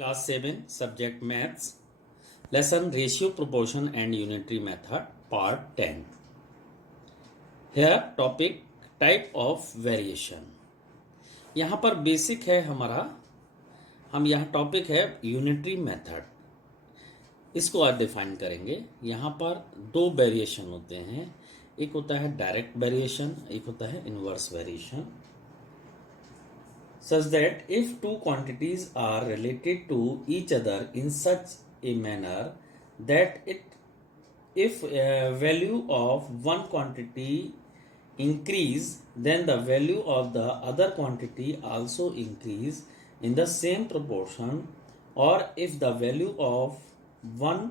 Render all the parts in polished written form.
Class 7 Subject Maths Lesson Ratio Proportion and Unitary Method Part 10. Here topic Type of Variation. यहाँ पर basic है हमारा, हम यहाँ टॉपिक है यूनिटरी मेथड, इसको आज डिफाइन करेंगे। यहाँ पर दो वेरिएशन होते हैं, एक होता है डायरेक्ट वेरिएशन, एक होता है inverse variation. Such that if two quantities are related to each other in such a manner that if value of one quantity increase, then the value of the other quantity also increase in the same proportion, or if the value of one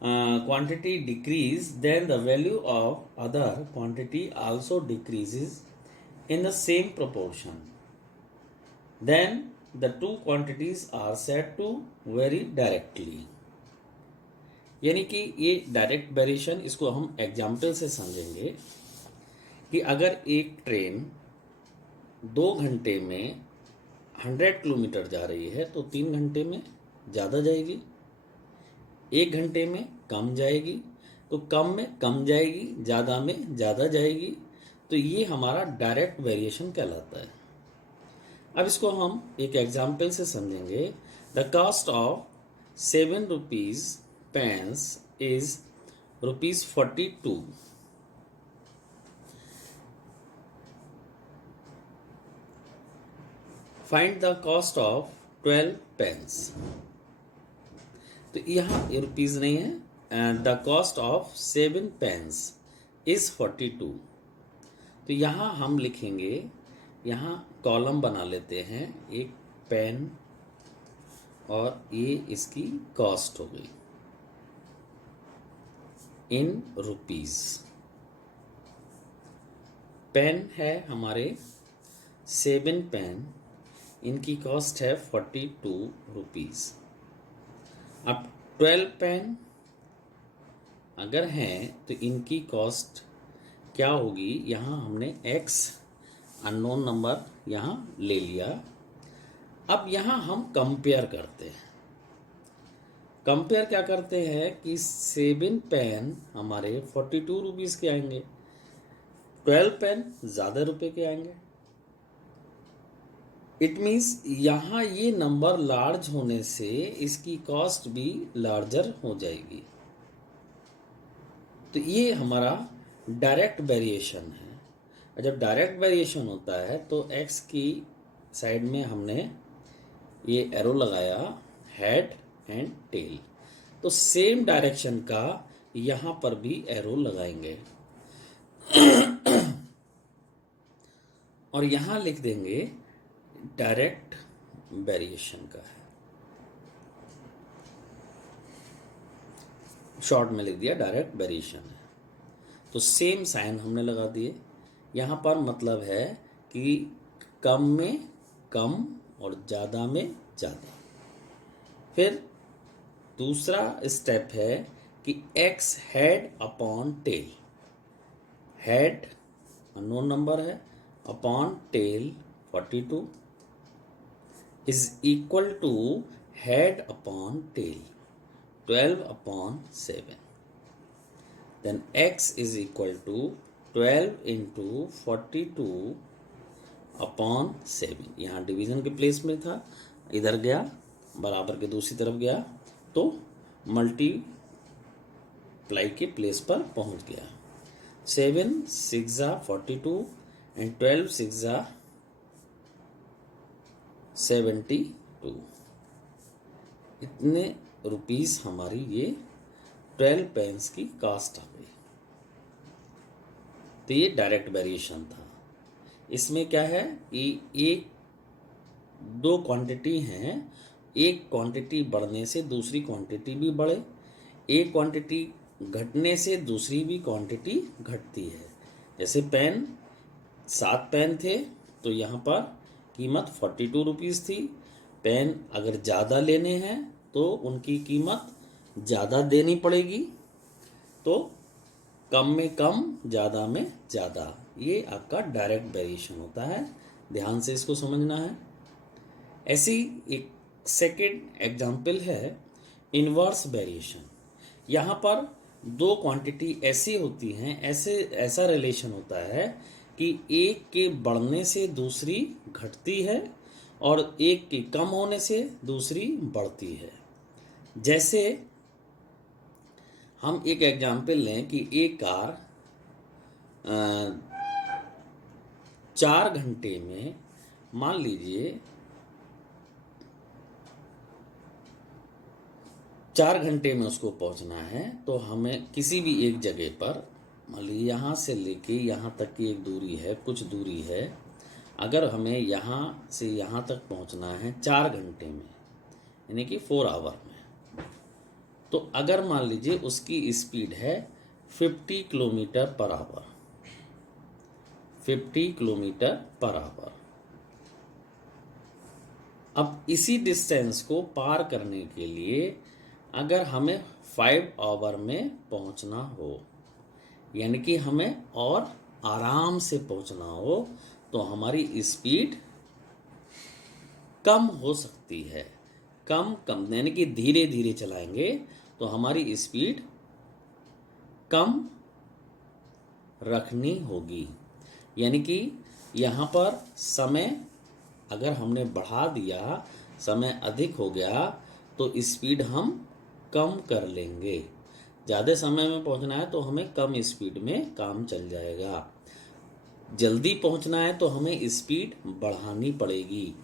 quantity decrease, then the value of other quantity also decreases in the same proportion. Then the two quantities are said to vary directly. यानी कि ये direct variation, इसको हम example से समझेंगे कि अगर एक ट्रेन 2 घंटे में 100 किलोमीटर जा रही है तो 3 घंटे में ज़्यादा जाएगी, 1 घंटे में कम जाएगी, तो कम में कम जाएगी, ज़्यादा में ज़्यादा जाएगी। तो ये हमारा डायरेक्ट वेरिएशन कहलाता है। अब इसको हम एक एग्जाम्पल से समझेंगे। The cost of 7 rupees pence is ₹42। Find the cost of 12 pence. तो यहाँ ये रुपीज नहीं है, and the cost of 7 pence is 42। तो यहाँ हम लिखेंगे, यहाँ कॉलम बना लेते हैं, एक पेन और ये इसकी कॉस्ट हो गई इन रुपीस। पेन है हमारे 7 पेन, इनकी कॉस्ट है 42 रुपीस। अब 12 पेन अगर हैं तो इनकी कॉस्ट क्या होगी, यहाँ हमने x अननोन नंबर यहाँ ले लिया। अब यहाँ हम कंपेयर करते हैं। कंपेयर क्या करते हैं कि 7 पेन हमारे 42 रुपीज़ के आएंगे, 12 पेन ज़्यादा रुपए के आएंगे। इट मीन्स यहाँ ये नंबर लार्ज होने से इसकी कॉस्ट भी लार्जर हो जाएगी। तो ये हमारा डायरेक्ट वेरिएशन है। जब डायरेक्ट वेरिएशन होता है तो x की साइड में हमने ये एरो लगाया, हेड एंड टेल, तो सेम डायरेक्शन का यहाँ पर भी एरो लगाएंगे और यहाँ लिख देंगे डायरेक्ट वेरिएशन का है, शॉर्ट में लिख दिया डायरेक्ट वेरिएशन है। तो सेम साइन हमने लगा दिए। यहाँ पर मतलब है कि कम में कम और ज़्यादा में ज़्यादा। फिर दूसरा स्टेप है कि x head upon tail, head unknown number है, upon tail 42 is equal to head upon tail 12 upon 7। Then x is equal to 12 into 42 upon 7। यहाँ डिवीजन के प्लेस में था, इधर गया बराबर के दूसरी तरफ गया तो मल्टीप्लाई के प्लेस पर पहुंच गया। 7 6 42 एंड 12 6 72। इतने रुपीस हमारी ये 12 पेंस की कॉस्ट आ गई। तो ये डायरेक्ट वेरिएशन था। इसमें क्या है कि एक दो क्वांटिटी हैं, एक क्वांटिटी बढ़ने से दूसरी क्वांटिटी भी बढ़े, एक क्वांटिटी घटने से दूसरी भी क्वांटिटी घटती है। जैसे पेन 7 पेन थे तो यहाँ पर कीमत 42 रुपीज़ थी। पेन अगर ज़्यादा लेने हैं तो उनकी कीमत ज़्यादा देनी पड़ेगी, तो कम में कम ज़्यादा में ज़्यादा। ये आपका डायरेक्ट वेरिएशन होता है, ध्यान से इसको समझना है। ऐसी एक सेकेंड एग्जाम्पल है इनवर्स वेरिएशन। यहाँ पर दो क्वांटिटी ऐसी होती हैं, ऐसा रिलेशन होता है कि एक के बढ़ने से दूसरी घटती है और एक के कम होने से दूसरी बढ़ती है। जैसे हम एक एग्जाम्पल लें कि एक कार 4 घंटे में, मान लीजिए 4 घंटे में उसको पहुंचना है, तो हमें किसी भी एक जगह पर, मान लीजिए यहाँ से लेके यहाँ तक की एक दूरी है, कुछ दूरी है, अगर हमें यहाँ से यहाँ तक पहुंचना है 4 घंटे में, यानी कि 4 आवर में, तो अगर मान लीजिए उसकी स्पीड है 50 kilometre per hour, 50 kilometre per hour. अब इसी डिस्टेंस को पार करने के लिए अगर हमें 5 आवर में पहुंचना हो, यानी कि हमें और आराम से पहुंचना हो, तो हमारी स्पीड कम हो सकती है। कम यानी कि धीरे धीरे चलाएंगे तो हमारी स्पीड कम रखनी होगी। यानी कि यहाँ पर समय अगर हमने बढ़ा दिया, समय अधिक हो गया, तो स्पीड हम कम कर लेंगे। ज़्यादा समय में पहुँचना है तो हमें कम स्पीड में काम चल जाएगा। जल्दी पहुँचना है तो हमें स्पीड बढ़ानी पड़ेगी।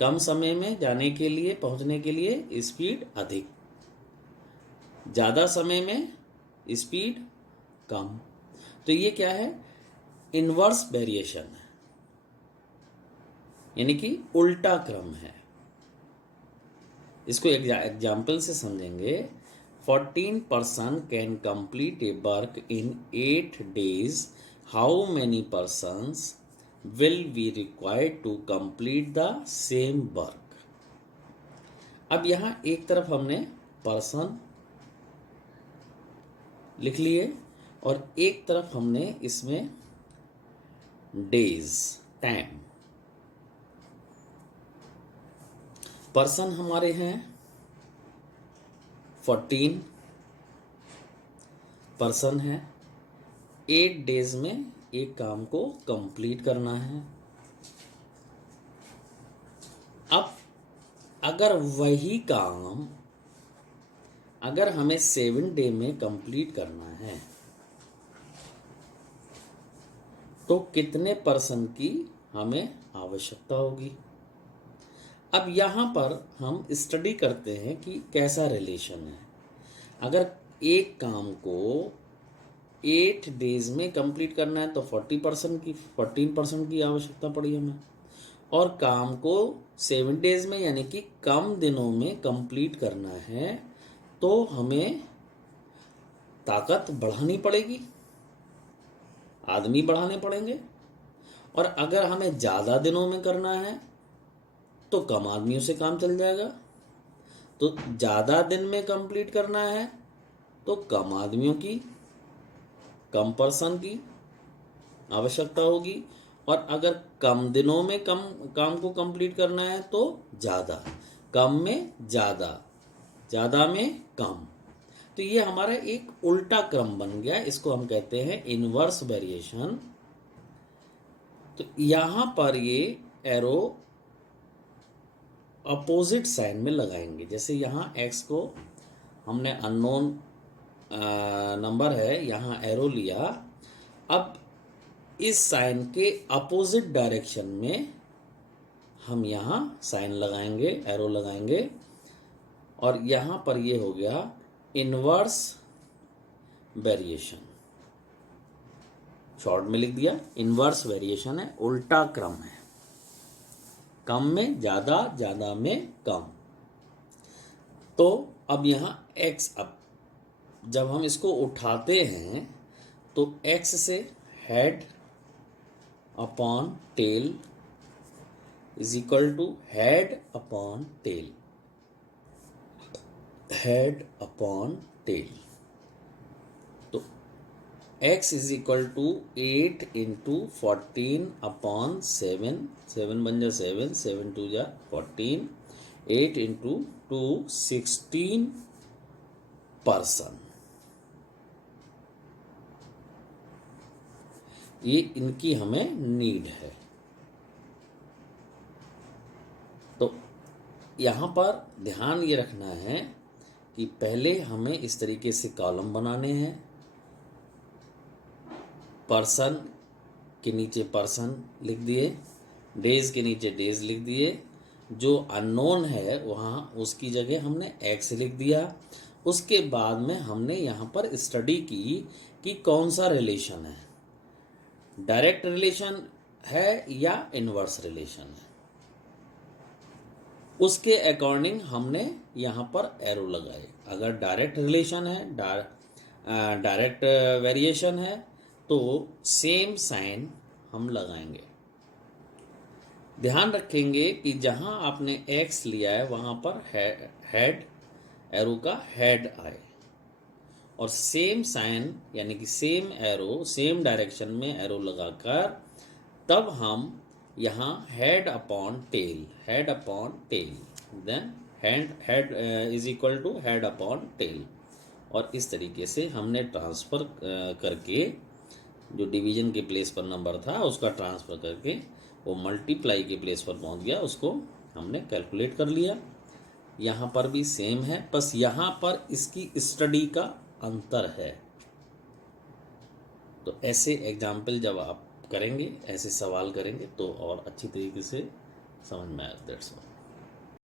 कम समय में जाने के लिए, पहुँचने के लिए स्पीड अधिक, ज़्यादा समय में स्पीड कम। तो ये क्या है? इनवर्स वेरिएशन है, यानी कि उल्टा क्रम है। इसको एग्जाम्पल से समझेंगे। 14 person can complete a work in 8 days. How many persons will be required to complete the same work? अब यहाँ एक तरफ हमने पर्सन लिख लिए और एक तरफ हमने इसमें डेज, टाइम। पर्सन हमारे हैं 14 पर्सन है, 8 डेज में एक काम को कंप्लीट करना है। अब अगर वही काम अगर हमें 7 डे में कंप्लीट करना है, तो कितने पर्सन की हमें आवश्यकता होगी? अब यहाँ पर हम स्टडी करते हैं कि कैसा रिलेशन है। अगर एक काम को 8 डेज में कंप्लीट करना है तो 14% की आवश्यकता पड़ी हमें, और काम को 7 डेज में यानी कि कम दिनों में कंप्लीट करना है तो हमें ताकत बढ़ानी पड़ेगी, आदमी बढ़ाने पड़ेंगे। और अगर हमें ज़्यादा दिनों में करना है तो कम आदमियों से काम चल जाएगा। तो ज़्यादा दिन में कंप्लीट करना है तो कम आदमियों की, कम पर्सन की आवश्यकता होगी। और अगर कम दिनों में कम काम को कंप्लीट करना है तो ज़्यादा, कम में ज़्यादा, ज़्यादा में कम। तो ये हमारा एक उल्टा क्रम बन गया, इसको हम कहते हैं इनवर्स वेरिएशन। तो यहाँ पर ये एरो अपोजिट साइन में लगाएंगे। जैसे यहाँ x को हमने अननोन नंबर है, यहाँ एरो लिया। अब इस साइन के अपोजिट डायरेक्शन में हम यहाँ साइन लगाएंगे, एरो लगाएंगे, और यहाँ पर ये हो गया इनवर्स वेरिएशन। शॉर्ट में लिख दिया, इनवर्स वेरिएशन है, उल्टा क्रम है। कम में ज़्यादा, ज़्यादा में कम। तो अब यहाँ x, अब जब हम इसको उठाते हैं तो x से head upon tail is equal to head upon tail, head upon tail. तो x is equal to 8 into 14 upon 7, 7 बन जा 7, 7 2 जा 14, 8 इंटू 2 16 पर्सन। ये इनकी हमें नीड है। तो यहाँ पर ध्यान ये रखना है कि पहले हमें इस तरीके से कॉलम बनाने हैं। पर्सन के नीचे पर्सन लिख दिए, डेज के नीचे डेज लिख दिए, जो अननोन है वहाँ उसकी जगह हमने एक्स लिख दिया। उसके बाद में हमने यहाँ पर स्टडी की कि कौन सा रिलेशन है, डायरेक्ट रिलेशन है या इनवर्स रिलेशन है। उसके अकॉर्डिंग हमने यहाँ पर एरो लगाए। अगर डायरेक्ट रिलेशन है, डायरेक्ट वेरिएशन है, तो सेम साइन हम लगाएंगे। ध्यान रखेंगे कि जहां आपने एक्स लिया है वहां पर हेड, एरो का हेड आए, और सेम साइन यानी कि सेम एरो सेम डायरेक्शन में एरो लगाकर तब हम यहाँ head upon tail, head upon tail, then head is equal to head upon tail. और इस तरीके से हमने ट्रांसफ़र करके जो डिवीजन के प्लेस पर नंबर था उसका ट्रांसफ़र करके वो मल्टीप्लाई के प्लेस पर पहुंच गया, उसको हमने कैलकुलेट कर लिया। यहाँ पर भी सेम है, बस यहाँ पर इसकी स्टडी का अंतर है। तो ऐसे एग्जाम्पल जब आप करेंगे, ऐसे सवाल करेंगे तो और अच्छी तरीके से समझ में आएगा। That's all.